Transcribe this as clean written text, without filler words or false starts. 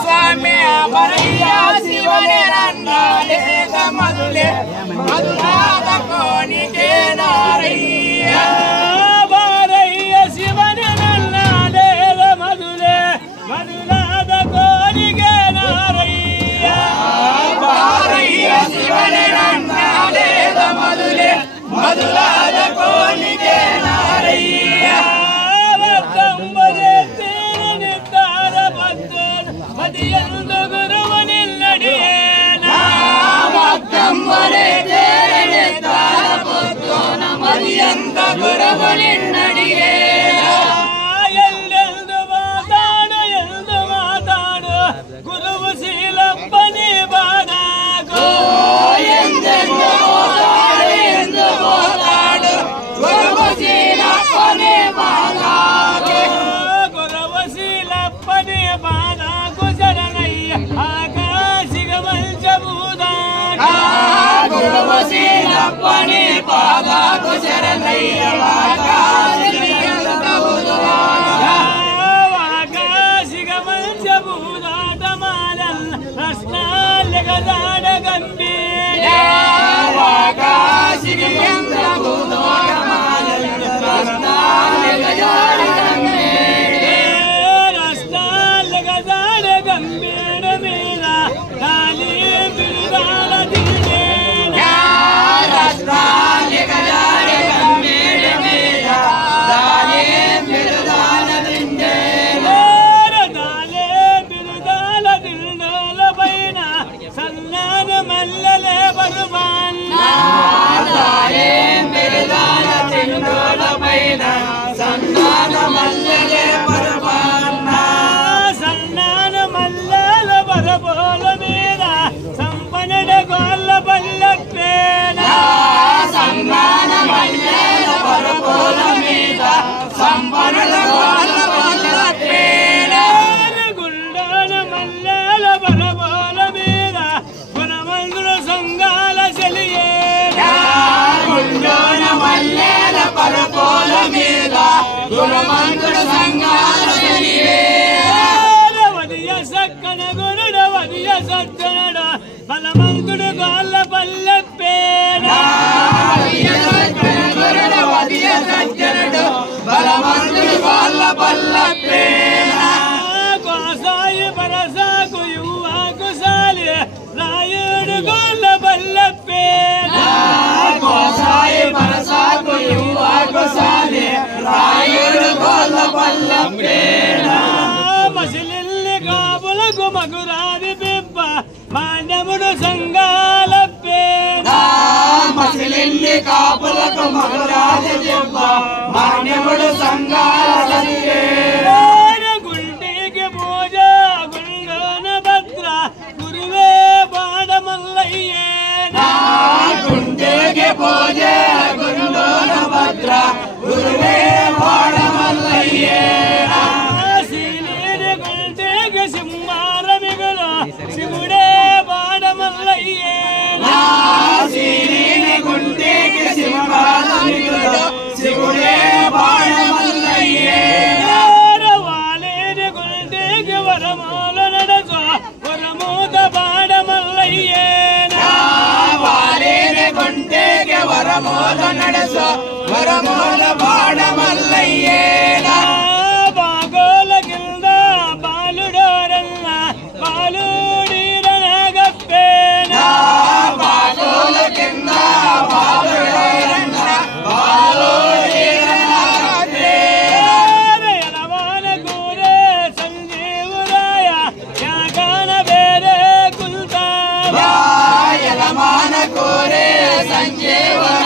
ಸ್ವಾಮಿ ಬರಯ್ಯ ಶಿವನೇ ನನ್ನಾಲೇದ ಮೊದಲೇ ಮಧುರಾದ ಕೋಣಿಗೆ ನಾರಯ್ಯ ಬಾರಯ್ಯ ಶಿವನೇ ನನ್ನಾಲೇದ ಮೊದಲೇ ಮಧುರಾದ ಕೋಣಿಗೆ ನಾರಯ್ಯ ಬಾರಯ್ಯ ಶಿವನೇ ನನ್ನಾಲೇದ ಮೊದಲೇ ಮಧುರಾದ ಕೋಣಿಗೆ ನಾರಯ್ಯ ಮದಿಯಂದು ಗುರುವನಿಲ್ಲಡಿಯೇನ ಮತ್ತಂಬರೆ ತೇರನೆತ್ತಾರ ಪುತ್ತೋನ ಮದಿಯಂತ ಗುರುವನಿನ್ನಡಿಯೇನ ಎಲ್ಲೆಂದು ಮಾತಾಡು ಗುರುವು ಶೀಲಪ್ಪನೇ ಬಾದಾಗೋ ಎಂದೆಂದು ಮಾತಾಡು ಗುರುವು ಶೀಲಪ್ಪನೇ ಬಾದಾಗೋ ಗುರುವು ಶೀಲಪ್ಪನೇ ಬಾದಾಗೋ ಗುರುವಶೀಲಪ್ಪನೇ ಪಾದಾಕು ಶರಣಯ್ಯ ವಾಕಾಶಿಗ ಮಂಚಭೂದಾಟ ಮಾಲಲ್ಲ ರಸ್ನಾಲ್ಯಗದಾಡ ಗಂಭೀರ ವಾಕಾಶಿಗ ಮಂಚಭೂದಾಟ ಮಾಲಲ್ಲ ರಸ್ನಾಲ್ಯಗದಾಡ ಗಂಭೀರ ರಸ್ನಾಲ್ಯಗದಾಡ ಗಂಭೀರ ಮೇಲ ಕಾಲಿ ಬಿರುದಾಳ గుండన మల్లెల బరబోల మీద గుణమందుల సంగాల సెలియేన గుండన మల్లెల బరబోల మీద గుణమందుల సంగాల సెలియేన వదియ సక్కన గురుడ వదియ సజ్జనడ బలమంతుడు గోళ్ళ పల్లెప్పేన వదియ సక్కన గురుడ వదియ సజ్జనడు బలమంతుడు గోళ్ళ పల్లెప్పేన కోసాయి బరసాకు యువకు సాలి రాయుడు గోళ్ళ పల్లెప్పేన కోసాయి బరసాకు యువకు సాలి రాయుడు గోళ్ళ పల్లెప్పేన మసిలిల్లి కాపులకు మగురాది బిబ్బ మాన్యముడు సంగాలప్పేన మసిలిల్లి కాపులకు మగురాది బిబ్బ మాన్యముడు సంగాలప్పేన గుంటికి పూజ గుండోన భద్ర గురువే బాడమల్లయ్యేన గుంటికి పూజ గుండోన భద్ర గురువే బాడమల్లయ్యేన శివుడే బాడమల్లయ్యేన శివుని గుంటేకి సింహారమిగులు శివుడే బాడమల్లయ్యేన వాలేని గుంటేకి వరమూల నడస వరమూత బాడమల్లయ్యేన వాలేని గుంటేకి వరమూల నడస వరమూల బాడమల్లయ్యేన బాగోల కింద బాలుడోరల్ల బాలుడీరనగప్పేన బాగోల కింద బాలుడోరల్ల బాలుడీరనగప్పేన ఎలవాన కూరే సంజీవురాయ యాగాన వేరే కుల్తావా ఎలవాన కూరే సంజీవురాయ